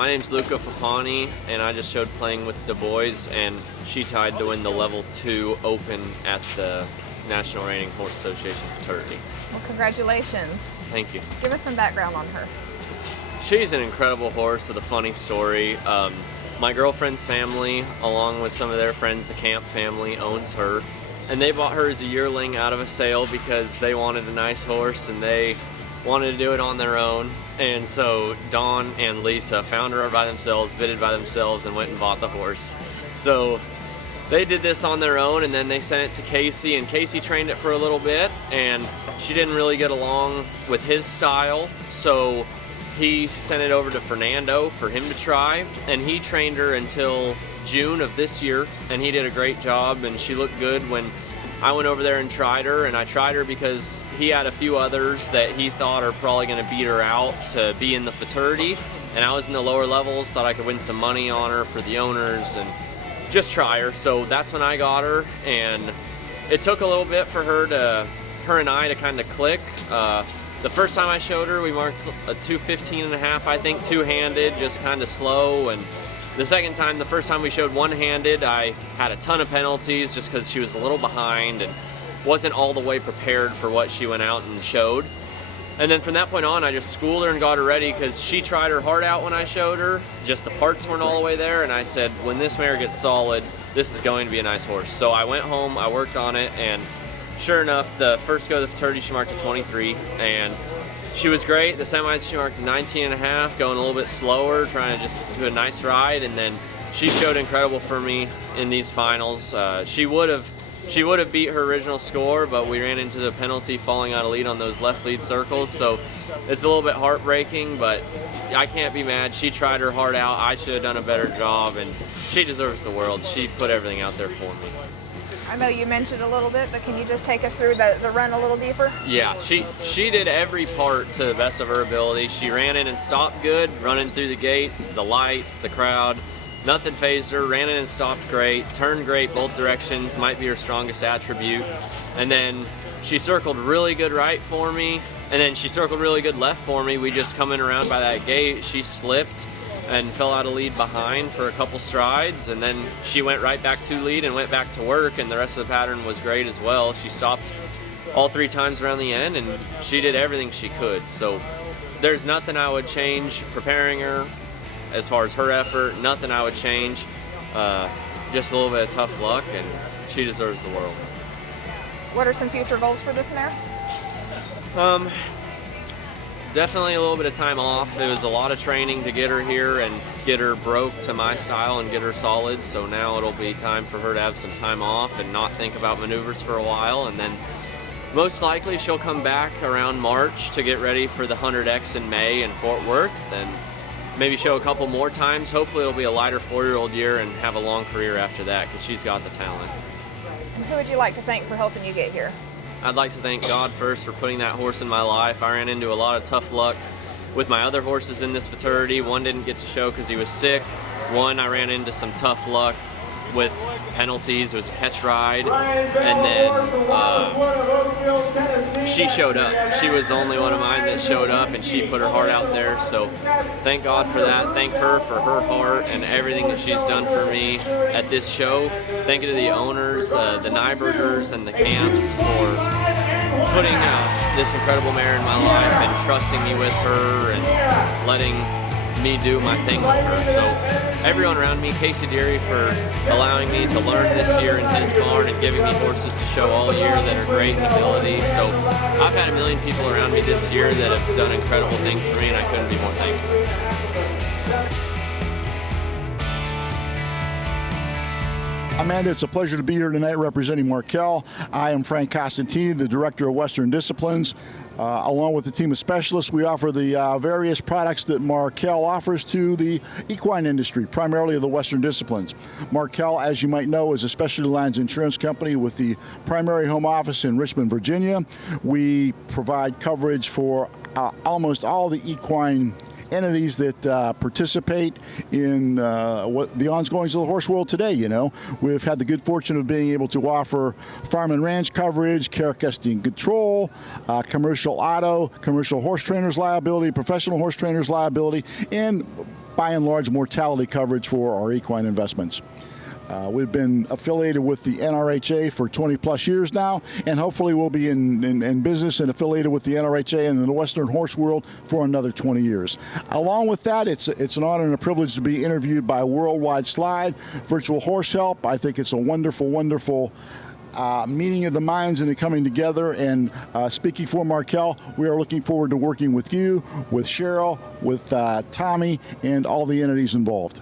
My name's Luca Fappani, and I just showed playing with Du Bois, and she tied to win the Level 2 Open at the National Reining Horse Association Futurity. Well, congratulations. Thank you. Give us some background on her. She's an incredible horse with a funny story. My girlfriend's family, along with some of their friends, the Camp family, owns her. And they bought her as a yearling out of a sale because they wanted a nice horse and they wanted to do it on their own. And so Dawn and Lisa found her by themselves, bidded by themselves, and went and bought the horse. So they did this on their own, and then they sent it to Casey, and Casey trained it for a little bit, and she didn't really get along with his style. So he sent it over to Fernando for him to try, and he trained her until June of this year, and he did a great job, and she looked good when I went over there and tried her. And I tried her because he had a few others that he thought are probably going to beat her out to be in the Futurity, and I was in the lower levels, thought I could win some money on her for the owners and just try her. So that's when I got her, and it took a little bit for her and I to kind of click. The first time I showed her, we marked a 2:15.5, I think, two-handed, just kind of slow. And the second time, the first time we showed one-handed, I had a ton of penalties just because she was a little behind and wasn't all the way prepared for what she went out and showed. And then from that point on, I just schooled her and got her ready because she tried her heart out when I showed her. Just the parts weren't all the way there, and I said, when this mare gets solid, this is going to be a nice horse. So I went home, I worked on it, and sure enough, the first go of the Futurity, she marked a 23, and she was great. The semis, she marked a 19.5, going a little bit slower, trying to just do a nice ride, and then she showed incredible for me in these finals. She would have beat her original score, but we ran into the penalty falling out of lead on those left lead circles, so it's a little bit heartbreaking, but I can't be mad. She tried her heart out. I should have done a better job, and she deserves the world. She put everything out there for me. I know you mentioned a little bit, but can you just take us through the run a little deeper? Yeah, she did every part to the best of her ability. She ran in and stopped good, running through the gates, the lights, the crowd. Nothing phased her, ran in and stopped great, turned great both directions, might be her strongest attribute. And then she circled really good right for me, and then she circled really good left for me. We just coming around by that gate, she slipped and fell out of lead behind for a couple strides, and then she went right back to lead and went back to work, and the rest of the pattern was great as well. She stopped all 3 times around the end, and she did everything she could. So there's nothing I would change preparing her as far as her effort, nothing I would change. Just a little bit of tough luck, and she deserves the world. What are some future goals for this mare? Definitely a little bit of time off. It was a lot of training to get her here and get her broke to my style and get her solid. So now it'll be time for her to have some time off and not think about maneuvers for a while. And then most likely she'll come back around March to get ready for the 100X in May in Fort Worth, and maybe show a couple more times. Hopefully it'll be a lighter 4-year-old year and have a long career after that, because she's got the talent. And who would you like to thank for helping you get here? I'd like to thank God first for putting that horse in my life. I ran into a lot of tough luck with my other horses in this Futurity. One didn't get to show because he was sick. One, I ran into some tough luck with penalties. It was a catch ride, and then she showed up. She was the only one of mine that showed up, and she put her heart out there. So thank God for that. Thank her for her heart and everything that she's done for me at this show. Thank you to the owners, the Nybergers and the Camps for putting this incredible mare in my life and trusting me with her and letting me do my thing with her. So everyone around me, Casey Deary for allowing me to learn this year in his barn and giving me horses to show all year that are great in ability. So I've had a million people around me this year that have done incredible things for me, and I couldn't be more thankful. Amanda, it's a pleasure to be here tonight representing Markel. I am Frank Costantini, the Director of Western Disciplines. Along with a team of specialists, we offer the various products that Markel offers to the equine industry, primarily the Western Disciplines. Markel, as you might know, is a specialty lines insurance company with the primary home office in Richmond, Virginia. We provide coverage for almost all the equine entities that participate in what the ongoings of the horse world today. You know, we've had the good fortune of being able to offer farm and ranch coverage, care, custody, and control, commercial auto, commercial horse trainers liability, professional horse trainers liability, and by and large, mortality coverage for our equine investments. We've been affiliated with the NRHA for 20 plus years now, and hopefully we'll be in business and affiliated with the NRHA and in the Western horse world for another 20 years. Along with that, it's an honor and a privilege to be interviewed by Worldwide Slide, Virtual Horse Help. I think it's a wonderful, wonderful meeting of the minds and the coming together. And speaking for Markel, we are looking forward to working with you, with Cheryl, with Tommy, and all the entities involved.